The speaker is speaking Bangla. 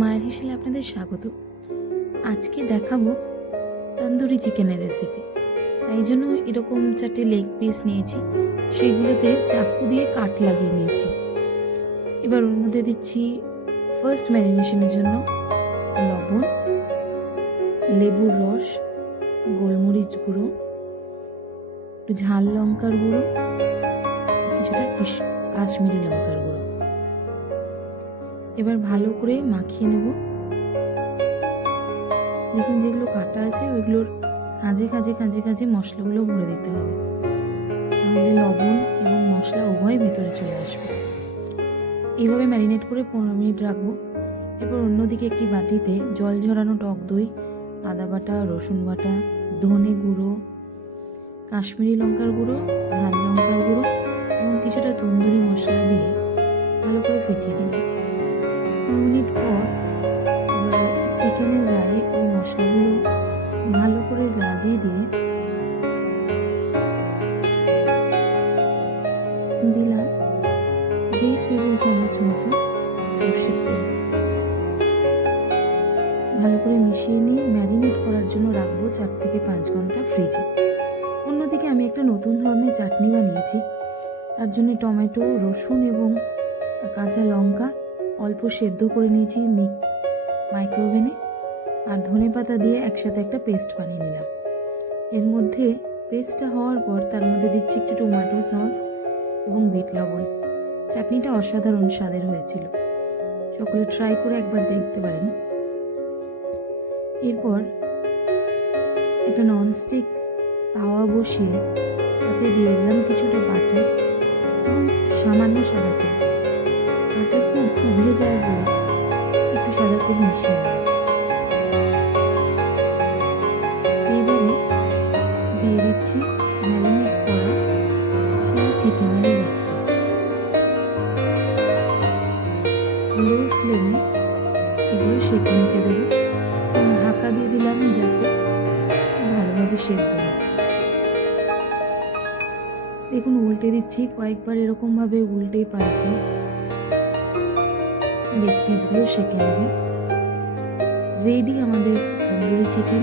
মায়ের হিসেবে আপনাদের স্বাগত। আজকে দেখাবো তন্দুরি চিকেনের রেসিপি। তাই জন্য এরকম 4টে লেগ পিস নিয়েছি, সেগুলোতে চাকু দিয়ে কাট লাগিয়ে নিয়েছি। এবার ওর মধ্যে দিচ্ছি ফার্স্ট ম্যারিনেশনের জন্য লবণ, লেবুর রস, গোলমরিচ গুঁড়ো, একটু ঝাল লঙ্কার গুঁড়ো, কিছুটা কাশ্মীরি লঙ্কার গুঁড়ো। এবার ভালো করে মাখিয়ে নেব। দেখুন যেগুলো কাটা আছে ওইগুলোর কাঁজে কাঁজে কাঁজে কাঁজে মশলাগুলো ভরে দিতে হবে, তাহলে লবণ এবং মশলা উভয় ভেতরে চলে আসবে। এইভাবে ম্যারিনেট করে 15 মিনিট রাখবো। এরপর অন্যদিকে একটি বাটিতে জল ঝরানো টক দই, আদা বাটা, রসুন বাটা, ধনে গুঁড়ো, কাশ্মীরি লঙ্কার গুঁড়ো, ঝাল লঙ্কার গুঁড়ো এবং কিছুটা তন্দুরি মশলা দিয়ে ভালো করে ফেটিয়ে নেব। 15 মিনিট পর এবার চিকেনের গায়ে ওই মশলাগুলো ভালো করে লাগিয়ে দিয়ে দিলাম 1.5 টেবিল চামচ মতো সর্ষের তেল। ভালো করে মিশিয়ে নিয়ে ম্যারিনেট করার জন্য রাখবো 4 থেকে 5 ঘন্টা ফ্রিজে। অন্যদিকে আমি একটা নতুন ধরনের চাটনি বানিয়েছি। তার জন্য টমেটো, রসুন এবং কাঁচা লঙ্কা অল্প সেদ্ধ করে নিয়েছি মাইক্রোওভেনে, আর ধনেপাতা দিয়ে একসাথে একটা পেস্ট বানিয়ে নিলাম। এর মধ্যে পেস্টটা হওয়ার পর তার মধ্যে দিচ্ছি একটু টমেটো সস এবং বিট লবণ। চাটনিটা অসাধারণ স্বাদের হয়েছিল, সকলে ট্রাই করে একবার দেখতে পারেন। এরপর একটা ননস্টিক তাওয়া বসিয়ে তাতে দিয়ে দিলাম কিছুটা বাটার এবং সামান্য সাদা তেল। বাটার খুব উভে যায় বলে একটু সাদা তেল মিশিয়ে নিলাম। এইবারে দিয়ে দিচ্ছি ম্যারিনেট করা সেই চিকেনের লেগ পিস। লো ফ্লেমে এগুলো সেঁকে নিতে দেবো এবং ঢাকা দিয়ে দিলাম যাতে ভালোভাবে সেদ্ধ হয়। দেখুন উল্টে দিচ্ছি, কয়েকবার এরকমভাবে উল্টে পাল্টে লেগ পিসগুলো সেঁকে নেবেন। রেডি আমাদের তন্দুরি চিকেন।